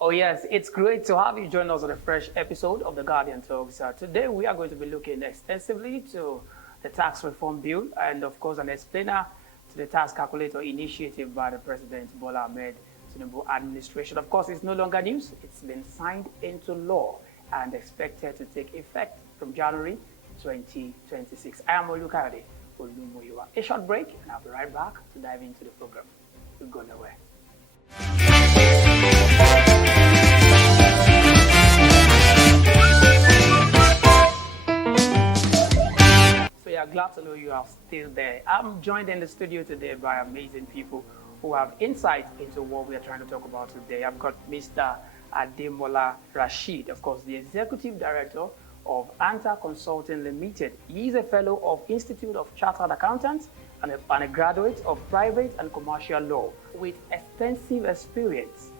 Oh yes, it's great to have you join us on a fresh episode of the Guardian Talks. Today we are going to be looking extensively to the tax reform bill and of course an explainer to the tax calculator initiative by the President Bola Ahmed Tinubu administration. Of course, it's no longer news. It's been signed into law and expected to take effect from January 2026. I am Olukayode, Olumuyiwa. A short break and I'll be right back to dive into the program. We'll go nowhere. So yeah, glad to know you are still there. I'm joined in the studio today by amazing people who have insight into what we are trying to talk about today. I've got Mr. Ademola Rasheed, of course, the Executive Director of Anther Consulting Limited. He is a fellow of Institute of Chartered Accountants and a graduate of private and commercial law with extensive experience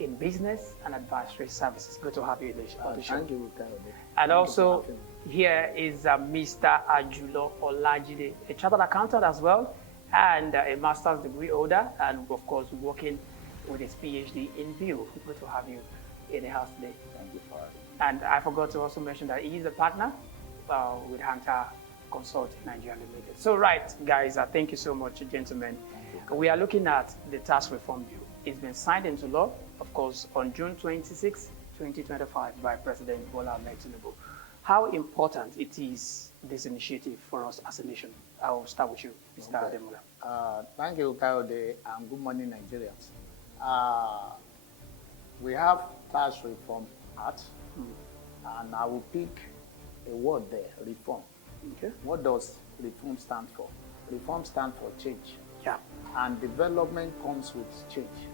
in business and advisory services. Good to have you on the show. Thank you, Kayode. And also here is Mr. Ajulo Olajide, a chartered accountant as well, and a master's degree holder, and of course working with his PhD in view. Good to have you in the house today. Thank you for having me. And I forgot to also mention that he is a partner with Anther Consulting Nigeria Limited. So right, guys, thank you so much, gentlemen. We are looking at the tax reform bill. It's been signed into law, of course, on June 26, 2025 by President Bola Ahmed Tinubu. How important it is, this initiative, for us as a nation? I'll start with you, Mr. Ademola. Thank you, Kayode, and good morning, Nigerians. We have Tax Reform Act, and I will pick a word there, reform. Okay. What does reform stand for? Reform stands for change. Yeah. And development comes with change.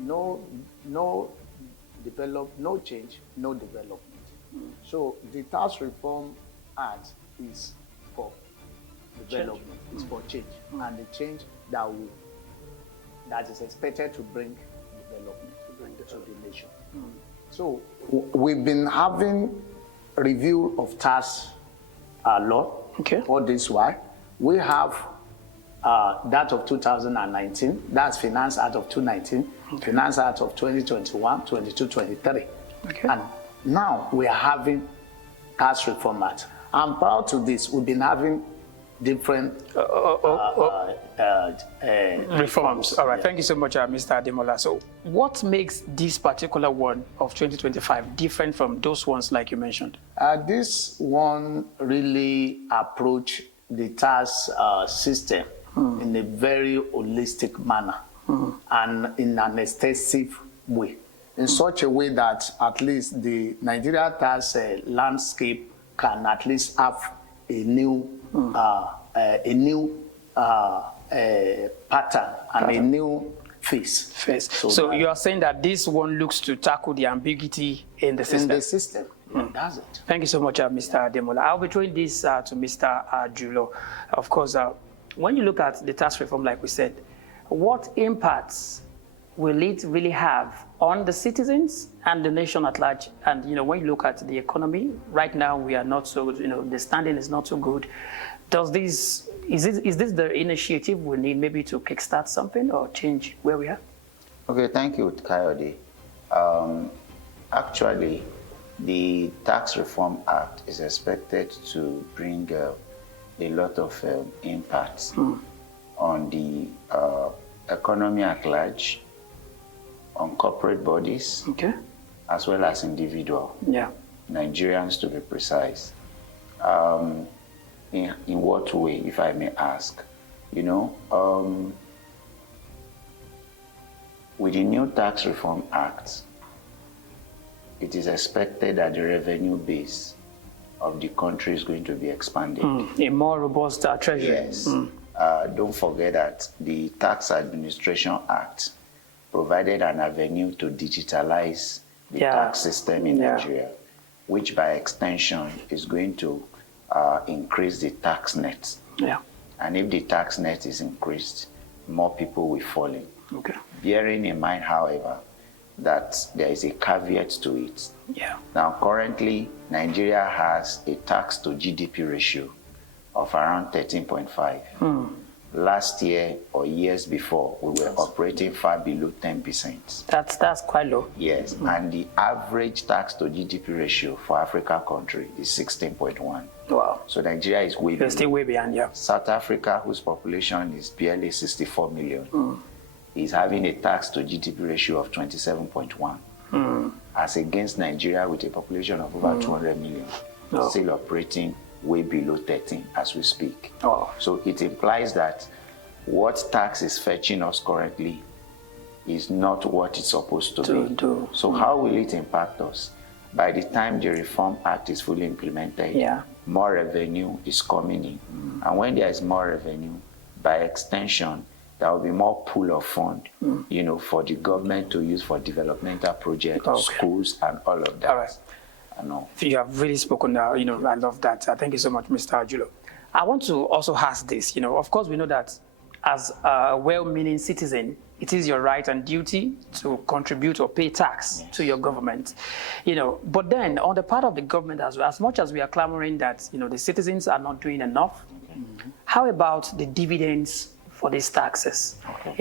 No change, no development. So the Tax Reform Act is for development, it's for change, and the change that is expected to bring development to the nation. So we've been having review of tax law. Okay. All this while we have that of 2019, that's Finance Act of 2019, Finance Act of 2021, 22, 23. Okay. And now we are having Tax Reform Act. And prior to this, we've been having different reforms. All right. Yeah. Thank you so much, Mr. Ademola. So what makes this particular one of 2025 different from those ones like you mentioned? This one really approached the tax system in a very holistic manner and in an extensive way, in such a way that at least the Nigeria tax landscape can at least have a new pattern and a new face. So you are saying that this one looks to tackle the ambiguity in the system. In the system, it does it. Thank you so much, Mr. Ademola. I'll be throwing this to Mr. Ajulo. Of course, when you look at the tax reform, like we said, what impacts will it really have on the citizens and the nation at large? And when you look at the economy, right now we are not so good. The standing is not so good. Is this the initiative we need maybe to kickstart something or change where we are? Okay, thank you, Kayode. Actually, the Tax Reform Act is expected to bring a lot of impacts on the economy at large, on corporate bodies, okay, as well as individual, Nigerians to be precise. In what way, if I may ask? With the new Tax Reform Act, it is expected that the revenue base of the country is going to be expanded. A more robust treasury. Yes. Don't forget that the Tax Administration Act provided an avenue to digitalize the tax system in Nigeria, which by extension is going to increase the tax net. Yeah. And if the tax net is increased, more people will fall in. Okay. Bearing in mind, however, that there is a caveat to it. Yeah. Now, currently, Nigeria has a tax to GDP ratio of around 13.5. last year or years before, we were operating far below 10%. That's quite low. Yes, and the average tax to GDP ratio for African country is 16.1. Wow. So Nigeria is way You're still way behind, yeah. South Africa, whose population is barely 64 million, is having a tax to GDP ratio of 27.1, as against Nigeria with a population of over 200 million, still operating way below 13 as we speak. So it implies that what tax is fetching us currently is not what it's supposed to be. So how will it impact us? By the time the Reform Act is fully implemented, more revenue is coming in. And when there is more revenue, by extension, there will be more pool of fund, for the government to use for developmental projects, schools, and all of that. All right. You have really spoken now, I love that. Thank you so much, Mr. Ajulo. I want to also ask this, of course, we know that as a well-meaning citizen, it is your right and duty to contribute or pay tax to your government, But then on the part of the government as well, as much as we are clamoring that, the citizens are not doing enough, how about the dividends for these taxes?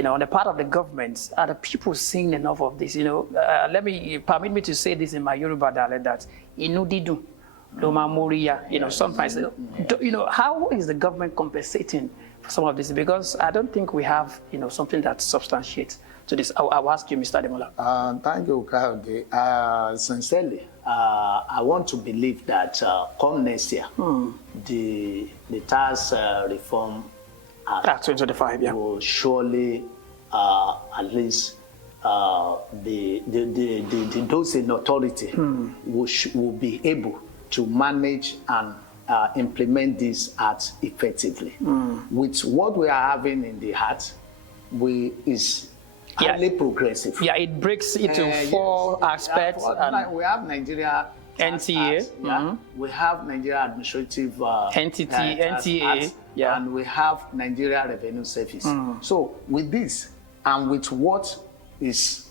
On the part of the government, are the people seeing enough of this? Permit me to say this in my Yoruba dialect, that inudidu, loma moria, sometimes, how is the government compensating for some of this? Because I don't think we have, something that substantiates to this. I'll ask you, Mr. Ademola. Thank you, Olukayode. Sincerely, I want to believe that come next year, the tax reform Act 2025, will surely at least those in authority will be able to manage and implement this act effectively. With what we are having in the act, is highly progressive. Yeah, it breaks into four aspects. We have Nigeria NTA. We have Nigeria Administrative NTA, and we have Nigeria Revenue Service. So with this and with what is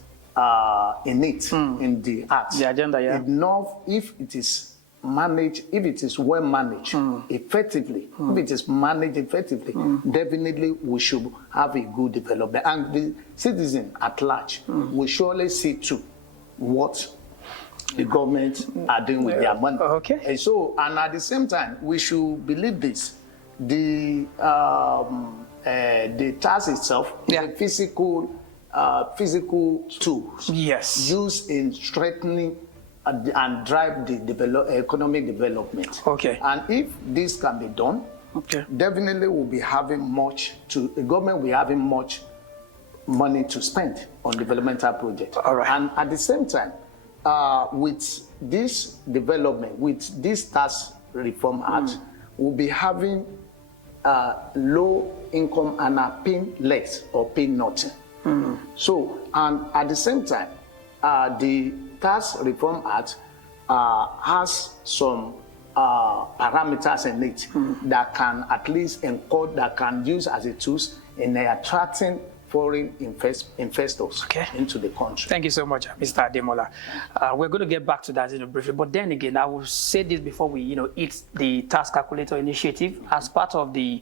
in it in the act, the agenda, enough if it is managed, if it is well managed effectively, if it is managed effectively, definitely we should have a good development, and the citizen at large will surely see to what the government are doing with their money. And so, and at the same time, we should believe this: the tax itself is a physical tools used in strengthening and drive the economic development. And if this can be done, definitely we'll be having the government will be having much money to spend on developmental projects. And at the same time, with this development, with this tax reform act, we'll be having low income and are paying less or paying nothing. So, and at the same time, the Tax Reform Act has some parameters in it that can at least encode, that can use as a tool in attracting foreign investors into the country. Thank you so much, Mr. Ademola. We're going to get back to that briefly, but then again, I will say this before we, eat the tax calculator initiative as part of the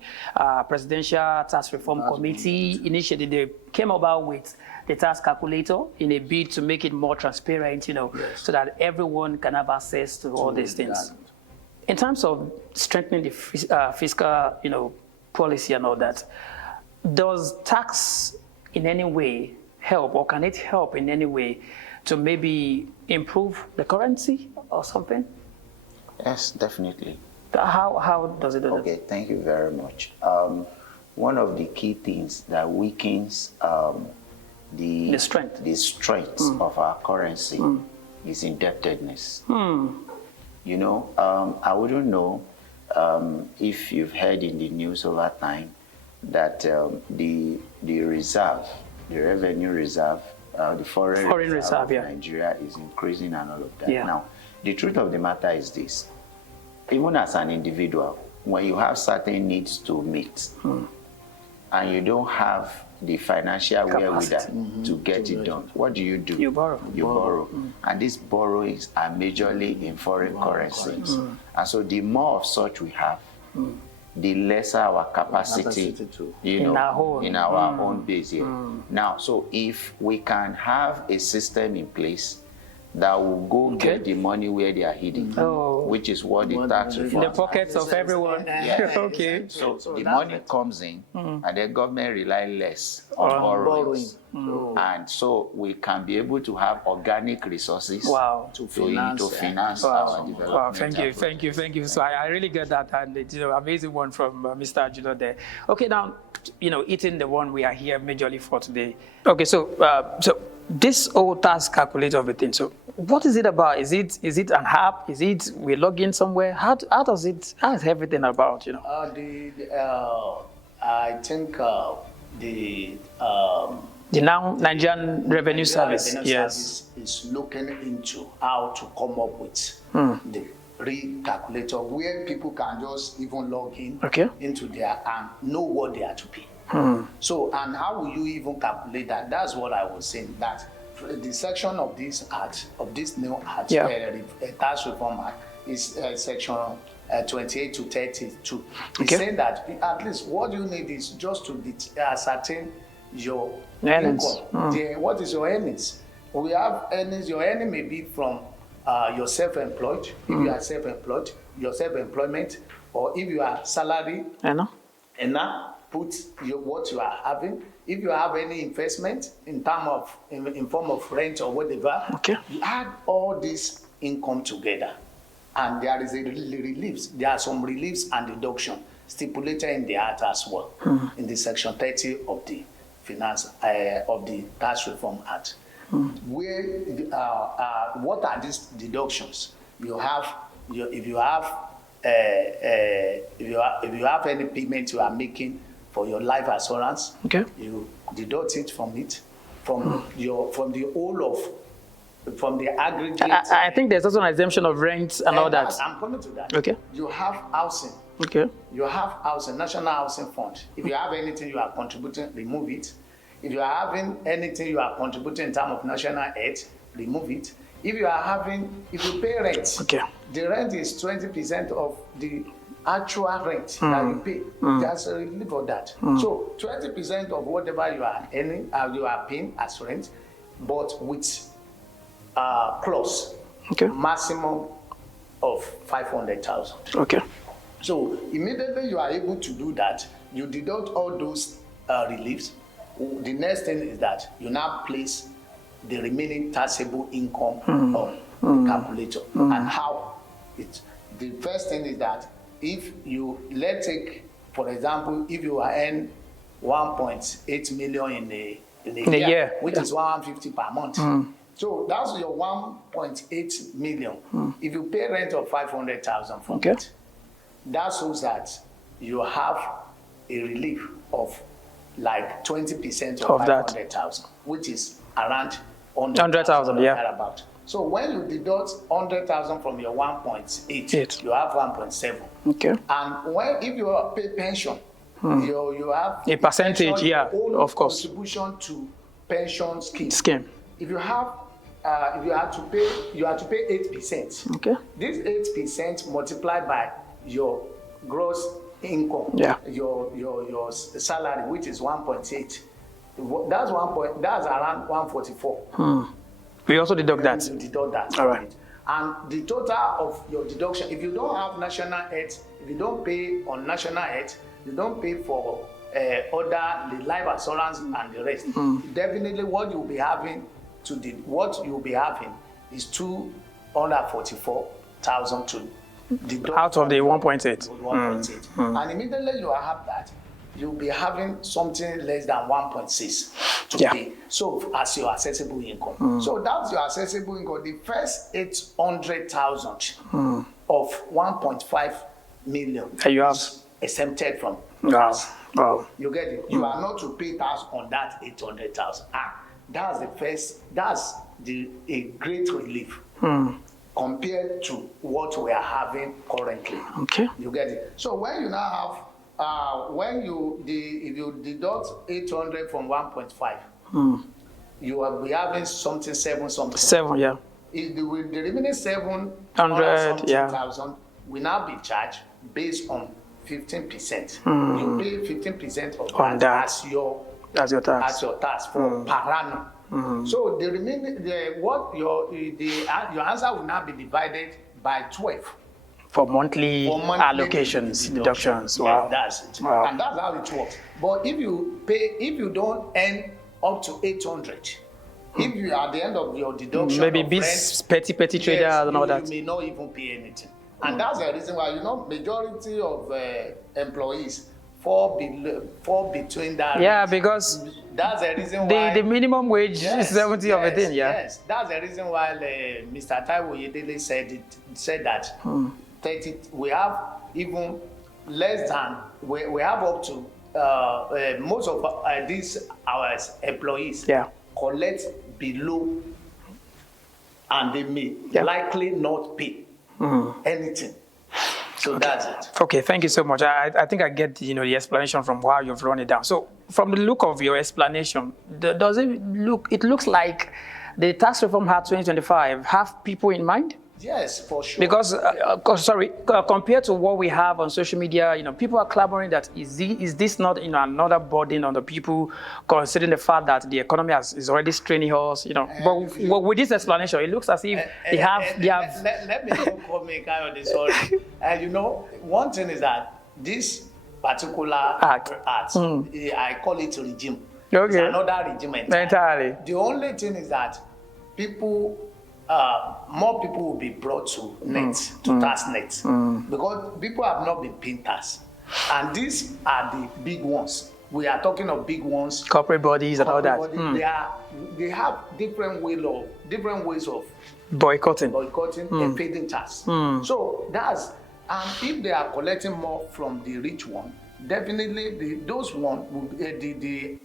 Presidential Tax Reform Committee initiative. They came about with the tax calculator in a bid to make it more transparent, so that everyone can have access to all these things. In terms of strengthening the fiscal, policy and all that, does tax in any way help, or can it help in any way to maybe improve the currency or something? Yes, definitely. How does it do that? Okay, thank you very much. One of the key things that weakens the strength of our currency is indebtedness. I wouldn't know if you've heard in the news over time that the reserve, the revenue reserve, the foreign reserve of Nigeria is increasing and all of that. Now, the truth of the matter is this: even as an individual, when you have certain needs to meet, and you don't have the financial wherewithal to get it done, what do? You borrow. And these borrowings are majorly in foreign currencies. And so the more of such we have, the lesser our capacity to, in our own base here. Now, so if we can have a system in place that will go get the money where they are hidden, which is what the tax reform. In the pockets of everyone. Yeah. Okay. So the money comes in, and the government rely less on borrowing. And so we can be able to have organic resources to finance our development. Wow, thank you. So I really get that, and it's amazing one from Mr. Ajulo there. Okay, now, eating the one we are here majorly for today. Okay, so this whole task calculator of a thing. So what is it about? Is it an app? Is it we log in somewhere? How is everything about? I think the now Nigerian Revenue Service, Service is looking into how to come up with the recalculator where people can just even log in into their and know what they are to pay. So, and how will you even calculate that? That's what I was saying, that the section of this act, of this new act, tax reform act, is section 28 to 32. It's saying that at least what you need is just to ascertain your income. What is your earnings? We have earnings. Your earning may be from your self-employed, if you are self-employed, your self-employment, or if you are salary, and now put what you are having. If you have any investment in form of rent or whatever, you add all this income together, and there is a reliefs. There are some reliefs and deduction stipulated in the act as well, in the section 30 of the of the Tax Reform Act. Where what are these deductions? You have if you have any payment you are making for your life assurance, you deduct it from the aggregate. I think there's also an exemption of rent and all that. I'm coming to that. You have housing. You have housing, National Housing Fund. If you have anything you are contributing, remove it. If you are having anything you are contributing in terms of national aid, remove it. If you pay rent, the rent is 20% of the actual rent that you pay. That's a relief for that. So 20% of whatever you are earning, you are paying as rent, but with clause, maximum of 500,000. So immediately you are able to do that, you deduct all those reliefs. The next thing is that you now place the remaining taxable income on the calculator. And how the first thing is that if you, let's take, for example, if you earn 1.8 million in a year, which is 150 per month. So that's your 1.8 million. If you pay rent of 500,000 from it, that shows that you have a relief of like 20% of 500,000, which is around 100,000. About. So when you deduct 100,000 from your 1.8, you have 1.7. And if you pay pension, you have a percentage, of course, contribution to pension scheme. If you have you have to pay 8%. This 8% multiplied by your gross income, your salary, which is 1.8. That's around 144. We also deduct that. You deduct that. All right. And the total of your deduction, if you don't have national aid, if you don't pay on national aid, you don't pay for the life assurance and the rest. Definitely, what you'll be having is 244,000 to deduct out of the 1.8. And immediately you have that, you'll be having something less than 1.6 to pay. So as your accessible income. So that's your accessible income. The first 800,000 of 1.5 million you have exempted from tax. Wow. You get it? You are not to pay tax on that 800,000. That's the first. That's a great relief. Compared to what we are having currently. You get it? So when you now have, if you deduct 800 from 1.5, you will be having something 7. If the remaining 700,000 will now be charged based on 15%. You pay 15% of On that. as your tax. As your tax for per annum. So the remaining, your answer will now be divided by 12 for monthly allocations, deductions. Wow. Yeah, that's it. Wow. And that's how it works. But if you don't earn up to 800, if you are at the end of your deduction, maybe petty traders and all that, you may not even pay anything. And that's the reason why majority of employees fall between that. Yeah, rate. because that's the reason why the minimum wage is 70 of a thing. Yeah. Yes, that's the reason why Mr. Taiwo Yedele said that 30. We have even less than we have up to most of these our employees collect below, and they may likely not pay anything. So that's it. Okay, thank you so much. I think I get the explanation from how you've run it down. So from the look of your explanation, does it look? It looks like the tax reform Act 2025 have people in mind. Yes, for sure. Because, compared to what we have on social media, people are clamoring that is this not, another burden on the people, considering the fact that the economy is already straining us, But with this explanation, it looks as if they have. Let me comment on this. Sorry. One thing is that this particular act, I call it regime. Okay. It's another regime entirely. The only thing is that more people will be brought to tax net, because people have not been paying tax, and these are the big ones. We are talking of big ones, corporate bodies and all that. They have different ways of boycotting and paying tax. So and if they are collecting more from the rich one, definitely the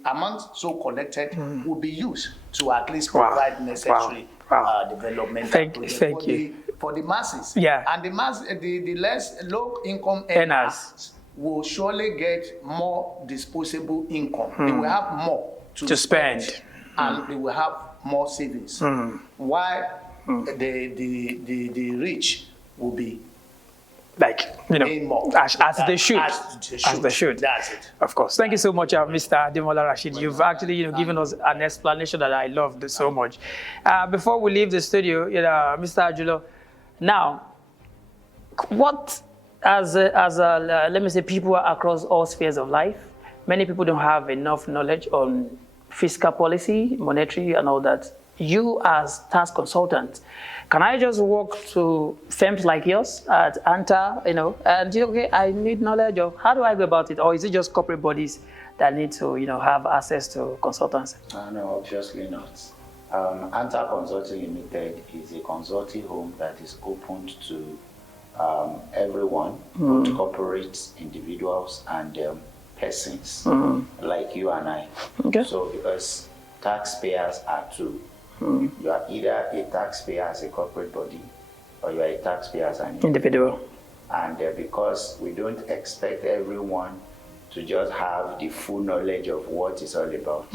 amount so collected will be used to at least provide necessary development for the masses. Yeah. And the less low income earners will surely get more disposable income. They will have more to spend, and they will have more savings. While the rich will be more, as they should. That's it. Of course. Thank you so much, Mr. Ademola Rasheed. You've actually, given us an explanation that I loved so much. Before we leave the studio, Mr. Ajulo, now, what let me say, people across all spheres of life, many people don't have enough knowledge on fiscal policy, monetary, and all that. You, as tax consultant, can I just walk to firms like yours at Anther, and okay, I need knowledge of how do I go about it, or is it just corporate bodies that need to, have access to consultants? No, obviously not. Anther Consulting Limited is a consulting home that is open to everyone, both corporates, individuals, and persons like you and I. Okay. So because taxpayers are two. You are either a taxpayer as a corporate body, or you are a taxpayer as an individual. And because we don't expect everyone to just have the full knowledge of what it's all about,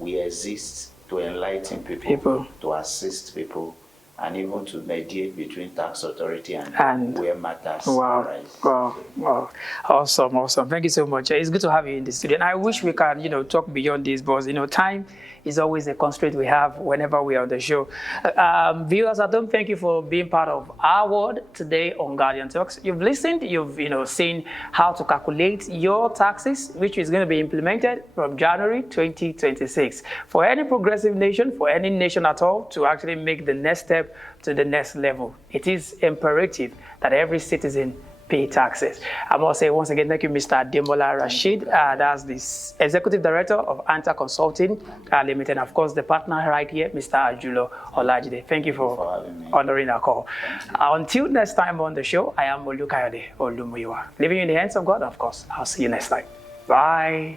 we exist to enlighten people, to assist people, and even to mediate between tax authority and where matters arise. Wow. Awesome. Thank you so much. It's good to have you in the studio. And I wish we can, talk beyond this, but, time is always a constraint we have whenever we are on the show. Viewers at home, thank you for being part of our world today on Guardian Talks. You've listened, you've seen how to calculate your taxes, which is going to be implemented from January 2026. For any progressive nation, for any nation at all, to actually make the next step to the next level, it is imperative that every citizen pay taxes. I must say once again, thank you, Mr. Ademola Rasheed. That's the Executive Director of Anther Consulting Limited. And of course, the partner right here, Mr. Ajulo Olajide. Thank you for honoring our call. Until next time on the show, I am Olukayode Olumuyiwa. Leaving you in the hands of God, of course. I'll see you next time. Bye.